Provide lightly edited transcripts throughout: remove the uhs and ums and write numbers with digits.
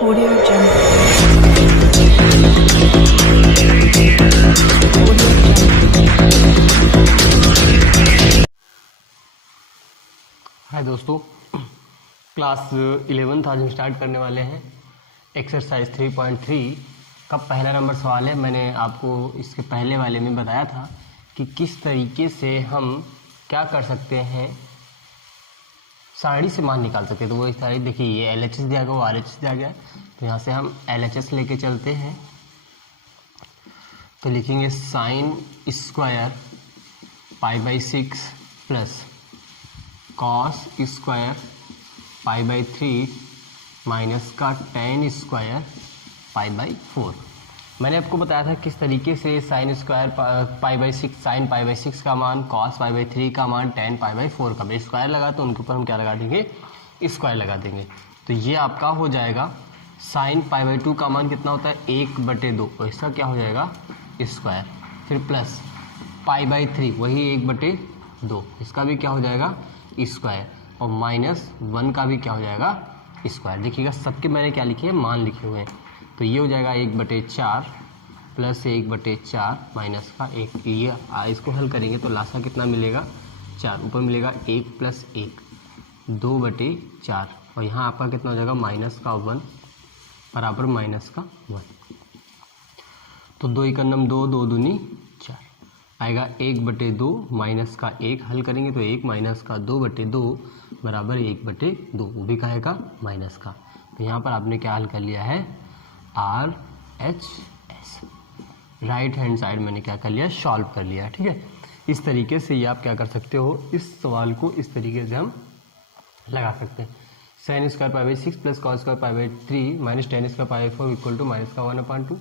Audio Jungle. हाय दोस्तों, class 11th आज हम स्टार्ट करने वाले हैं। एक्सरसाइज 3.3 का पहला नंबर सवाल है। मैंने आपको इसके पहले वाले में बताया था कि किस तरीके से हम क्या कर सकते हैं, सारणी से मान निकाल सकते हैं। तो वो इस सारणी देखिए, ये LHS दिया गया, वो RHS दिया गया है। तो यहाँ से हम LHS लेके चलते हैं। तो लिखेंगे sine square π/6 plus cos square π/3 minus का tan स्क्वायर π/4। मैंने आपको बताया था किस तरीके से साइन स्क्वायर π/6 साइन π/6 का मान, कॉस π/3 का मान, tan π/4 का स्क्वायर लगा तो उनके ऊपर हम क्या लगा देंगे, स्क्वायर लगा देंगे। तो ये आपका हो जाएगा साइन π/2 का मान कितना होता है 1/2, और इसका क्या हो जाएगा स्क्वायर, फिर प्लस π/3 वही 1/2, इसका भी क्या हो जाएगा स्क्वायर, और -1 का भी क्या हो जाएगा स्क्वायर। देखिएगा सबके मैंने क्या लिखे हैं, मान लिखे हुए हैं। तो ये हो जाएगा 1/4 प्लस 1/4 माइनस का 1। ये इसको हल करेंगे तो लासा कितना मिलेगा 4, ऊपर मिलेगा 1 + 1 2/4, और यहाँ आपका कितना हो जाएगा -1 बराबर -1। तो 2 × 9 2, 2 दूनी 4 आएगा 1/2 माइनस का 1 हल करेंगे तो 1 माइनस का 2/2 बराबर 1/2, वो भी कहेगा माइनस का। तो यहाँ पर आपने क्या हल कर लिया है RHS, राइट हैंड साइड मैंने क्या कर लिया, सॉल्व कर लिया। ठीक है, इस तरीके से ये आप क्या कर सकते हो, इस सवाल को इस तरीके से हम लगा सकते हैं। Sine square π/6 plus cos square π/3 minus tan square π/4 equal to -1/2।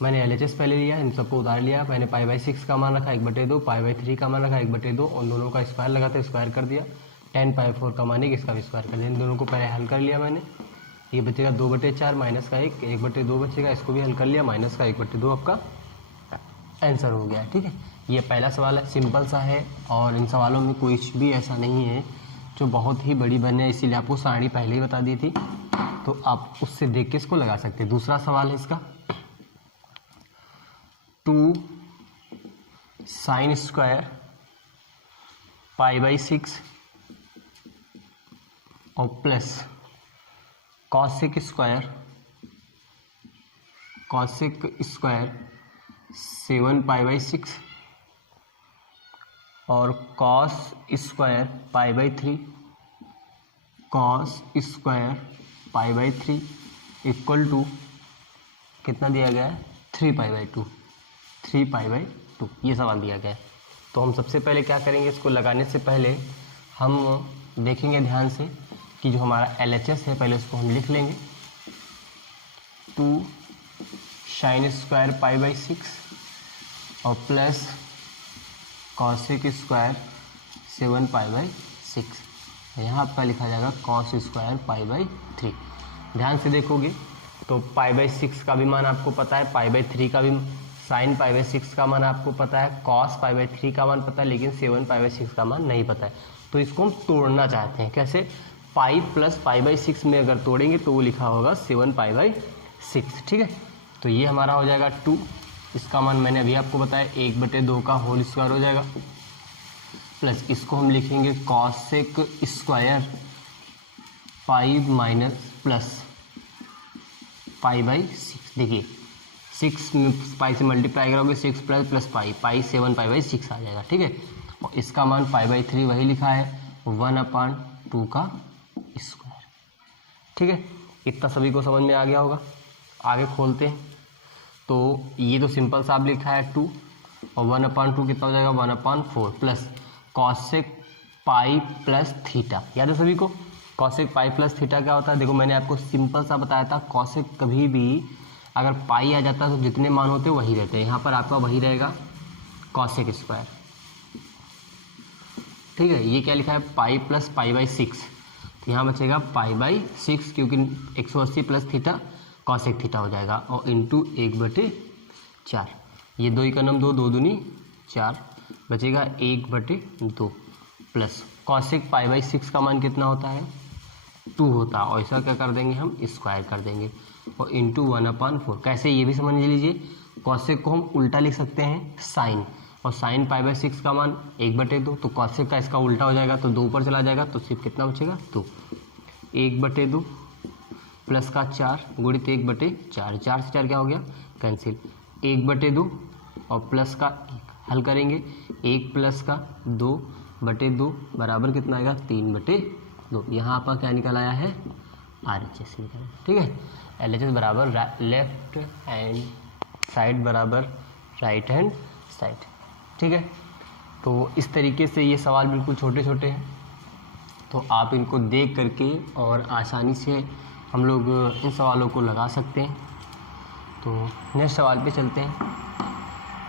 मैंने LHS पहले लिया, इन सबको उतार लिया। मैंने π/6 का मान रखा 1/2, π/3 का मान रखा 1/2, उन दोनों का स्क्वायर लगा था, स्क्वायर कर दिया। tan π/4 का मान है, इसका भी स्क्वायर कर दिया। इन दोनों को पहले हल कर लिया मैंने। ये बचेगा 2/4 माइनस का 1, 1/2 बचेगा, इसको भी हल कर लिया, माइनस का 1/2 आपका आंसर हो गया। ठीक है, ये पहला सवाल है, सिंपल सा है, और इन सवालों में कुछ भी ऐसा नहीं है जो बहुत ही बड़ी बने, इसीलिए आपको सारणी पहले ही बता दी थी, तो आप उससे देख के इसको लगा सकते हैं। दूसरा सवाल है इसका 2 साइन स्क्वायर π/6 और प्लस कॉसेक स्क्वायर 7 π/6 और कॉस स्क्वायर π/3 इक्वल टू कितना दिया गया है 3π/2 ये सवाल दिया गया है। तो हम सबसे पहले क्या करेंगे, इसको लगाने से पहले हम देखेंगे ध्यान से कि जो हमारा LHS है पहले उसको हम लिख लेंगे। 2 साइन स्क्वायर π/6 और प्लस कॉसेक स्क्वायर 7 π/6, यहाँ आपका लिखा जाएगा कॉस स्क्वायर π/3। ध्यान से देखोगे तो π/6 का भी मान आपको पता है, π/3 का भी, साइन π/6 का मान आपको पता है, कॉस π/3 का मान पता है, लेकिन 7 π/6 का मान नहीं पता है। तो इसको हम तोड़ना चाहते हैं, कैसे, पाई प्लस π/6 में अगर तोड़ेंगे तो वो लिखा होगा 7 π/6। ठीक है, तो ये हमारा हो जाएगा 2, इसका मान मैंने अभी आपको बताया 1/2 का होल स्क्वायर हो जाएगा, प्लस इसको हम लिखेंगे कॉसेक स्क्वायर प्लस π/6। देखिए 6 में पाई से मल्टीप्लाई करोगे 6 प्लस पाई 7 π/6 आ जाएगा। ठीक है, और इसका मान π/3 वही लिखा है 1/2 का स्क्वायर। ठीक है, इतना सभी को समझ में आ गया होगा। आगे खोलते हैं, तो ये तो सिंपल सा आप लिखा है 2, और 1/2 कितना हो जाएगा 1/4 plus cosec pi plus theta. याद है सभी को कॉसेक पाई प्लस थीटा क्या होता है, देखो मैंने आपको सिंपल सा बताया था, कॉसेक कभी भी अगर पाई आ जाता है तो जितने मान होते हैं वही रहते हैं, यहाँ पर आपका वही रहेगा कॉसेक स्क्वायर। ठीक है, ये क्या लिखा है पाई प्लस π/6, तो यहाँ बचेगा π/6 क्योंकि 180 प्लस थीटा कॉसेक थीटा हो जाएगा, और इंटू 1/4। ये 2 × 9 2, 2 दूनी 4 बचेगा 1/2 प्लस कॉसेक π/6 का मान कितना होता है 2 होता, और इसका क्या कर देंगे हम, स्क्वायर कर देंगे, और इंटू 1/4। कैसे, ये भी समझ लीजिए, कॉसेक को हम उल्टा लिख सकते हैं साइन, और साइन π/6 का मान 1/2, तो कॉसेक का इसका उल्टा हो जाएगा, तो 2 ऊपर चला जाएगा, तो सिर्फ कितना बचेगा 2, 1/2 प्लस का 4 गुणित 1/4, 4 से 4 क्या हो गया, कैंसिल, 1/2 और प्लस का 1 हल करेंगे, 1 प्लस का 2/2 बराबर कितना आएगा, 3/2। यहाँ आपका क्या निकल आया है, RHS निकल आया। ठीक है, LHS बराबर लेफ्ट हैंड साइड बराबर राइट हैंड साइड। ठीक है, तो इस तरीके से ये सवाल बिल्कुल छोटे छोटे हैं, तो आप इनको देख करके और आसानी से हम लोग इन सवालों को लगा सकते हैं। तो नेक्स्ट सवाल पे चलते हैं,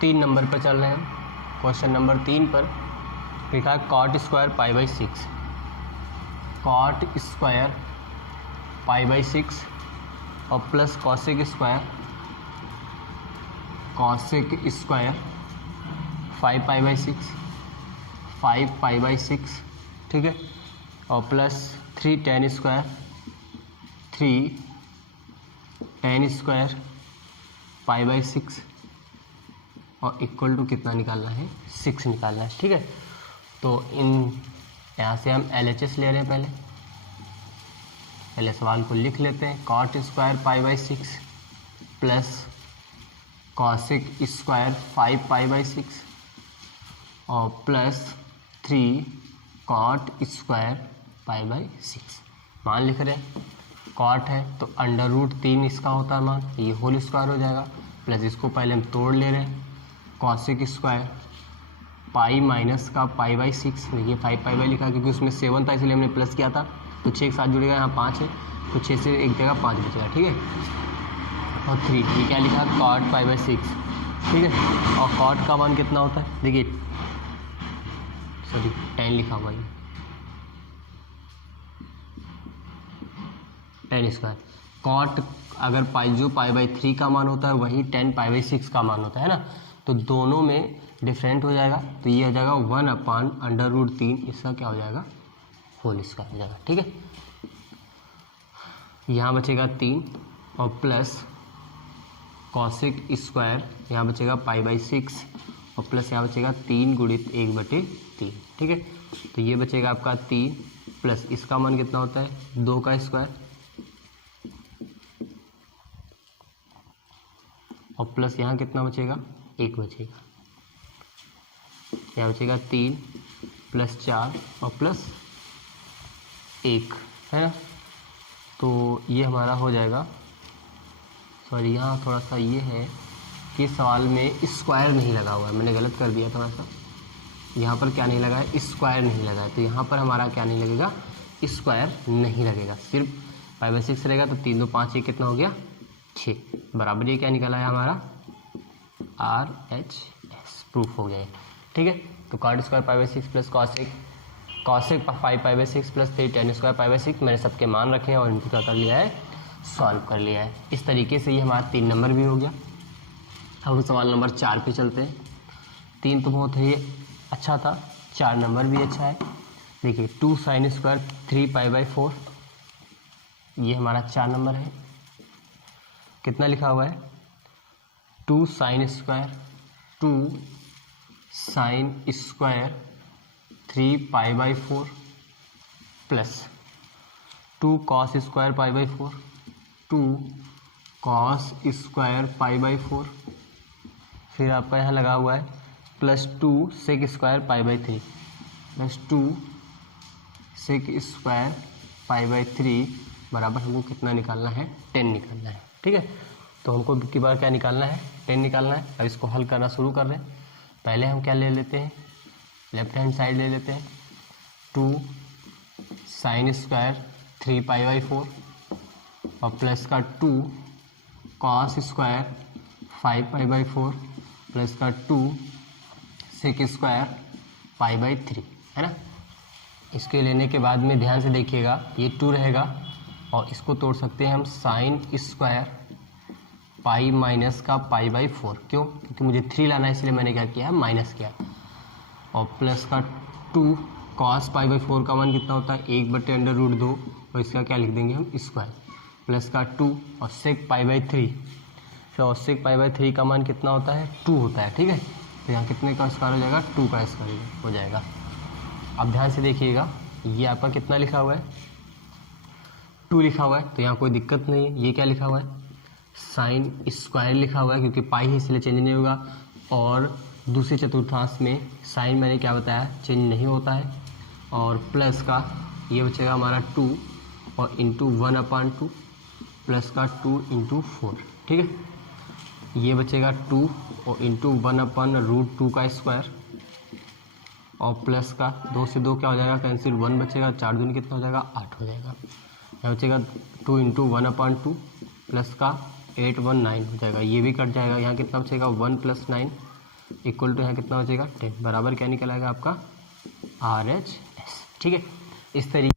3 नंबर पर चल रहे हैं। क्वेश्चन नंबर 3 पर लिखा है cot स्क्वायर π/6, cot स्क्वायर π/6 और प्लस कॉसेक स्क्वायर 5π/6, ठीक है, और प्लस 3 tan स्क्वायर π/6 और इक्वल टू कितना निकालना है, 6 निकालना है। ठीक है, तो इन यहाँ से हम LHS ले रहे हैं, पहले सवाल को लिख लेते हैं, cot square π/6 plus cosec square 5π/6 और प्लस 3 cot स्क्वायर π/6। मान लिख रहे हैं, कॉट है तो √3 इसका होता है मान, ये होल स्क्वायर हो जाएगा, प्लस इसको पहले हम तोड़ ले रहे हैं, कॉसेक स्क्वायर पाई माइनस का π/6, देखिए 5π लिखा क्योंकि उसमें 7 था इसलिए हमने प्लस किया था, तो 6 के साथ जुड़ेगा, यहाँ 5 है तो 6 से एक जगह 5 बचेगा। ठीक है, और 3 ये क्या लिखा, cot π/6। ठीक है, और cot का मान कितना होता है, देखिए सॉरी 10 लिखा हुआ है, 10 स्क्वायर, cot अगर जो π/3 का मान होता है वही 10 π/6 का मान होता है ना, तो दोनों में डिफरेंट हो जाएगा, तो ये हो जाएगा 1/√3, इसका क्या हो जाएगा, होल स्क्वायर हो जाएगा। ठीक है, यहाँ बचेगा 3 और प्लस कॉसेक स्क्वायर यहाँ बचेगा π/6 और प्लस यहाँ बचेगा 3 गुणित 1/3। ठीक है, तो ये बचेगा आपका 3 प्लस इसका मान कितना होता है, 2 का स्क्वायर और प्लस यहाँ कितना बचेगा, 1 बचेगा, यहाँ बचेगा 3 प्लस 4 और प्लस 1 है ना, तो ये हमारा हो जाएगा, सॉरी यहाँ थोड़ा सा ये है कि सवाल में स्क्वायर नहीं लगा हुआ है, मैंने गलत कर दिया थोड़ा सा, यहाँ पर क्या नहीं लगा है, स्क्वायर नहीं लगा है, तो यहाँ पर हमारा क्या नहीं लगेगा, स्क्वायर नहीं लगेगा, सिर्फ π/6 रहेगा, तो 3 2 5 1 कितना हो गया, 6 बराबर, ये क्या निकला है हमारा, RHS प्रूफ हो गया है। ठीक है, तो cot square π/6 plus cosec 5π/6 plus 3 tan square π/6 मैंने सबके मान रखे हैं और इनको क्या कर लिया है, सॉल्व कर लिया है। इस तरीके से ये हमारा 3 नंबर भी हो गया। अब सवाल नंबर 4 पे चलते हैं। 3 तो बहुत ही अच्छा था, 4 नंबर भी अच्छा है। देखिए 2 sin स्क्वायर 3π/4, ये हमारा 4 नंबर है। कितना लिखा हुआ है, 2 sin square 3π/4 plus 2 cos square π/4, 2 cos square π/4, फिर आपका यहाँ लगा हुआ है plus 2 sec square π/3 plus 2 sec square π/3 बराबर हमको कितना निकालना है, 10 निकालना है। ठीक है, तो हमको की बार क्या निकालना है, 10 निकालना है। अब इसको हल करना शुरू कर रहे हैं। पहले हम क्या ले लेते हैं, लेफ्ट हैंड साइड ले लेते हैं, 2 sin स्क्वायर 3π/4 और प्लस का 2 cos स्क्वायर 5π/4 प्लस का 2 sec स्क्वायर π/3 है ना। इसके लेने के बाद में ध्यान से देखिएगा, ये 2 रहेगा और इसको तोड़ सकते हैं हम sin स्क्वायर पाई माइनस का π/4, क्यों, क्योंकि मुझे 3 लाना है इसलिए मैंने क्या किया है, माइनस किया, और प्लस का 2 cos π/4 का मान कितना होता है, 1/√2 और इसका क्या लिख देंगे हम स्क्वायर, प्लस का 2 और सेक पाई बाई 3। तो सेक पाई बाई 3 का मान कितना होता है 2 होता है, ठीक है। तो यहाँ कितने का स्क्वायर हो जाएगा 2 का स्क्वायर हो जाएगा। अब ध्यान से देखिएगा, ये आपका कितना लिखा हुआ है 2 लिखा हुआ है, तो यहाँ कोई दिक्कत नहीं है। ये क्या लिखा हुआ है साइन स्क्वायर लिखा हुआ है, क्योंकि पाई है इसलिए चेंज नहीं होगा। और दूसरे चतुर्थांश में साइन मैंने क्या बताया चेंज नहीं होता है। और प्लस का ये बचेगा हमारा 2 और इंटू 1/2 प्लस का 2 इंटू 4, ठीक है। ये बचेगा 2 और इंटू 1/√2 का स्क्वायर और प्लस का 2 से 2 क्या हो जाएगा कैंसिल, 1 बचेगा, 4 दूनी कितना हो जाएगा 8 हो जाएगा। यहाँ बचेगा 2 इंटू 1/2 प्लस का 8 1 9 हो जाएगा। ये भी कट जाएगा, यहाँ कितना बचेगा 1 + 9 इक्वल टू यहाँ कितना बचेगा 10, बराबर क्या निकल आएगा आपका RHS, ठीक है। इस तरीके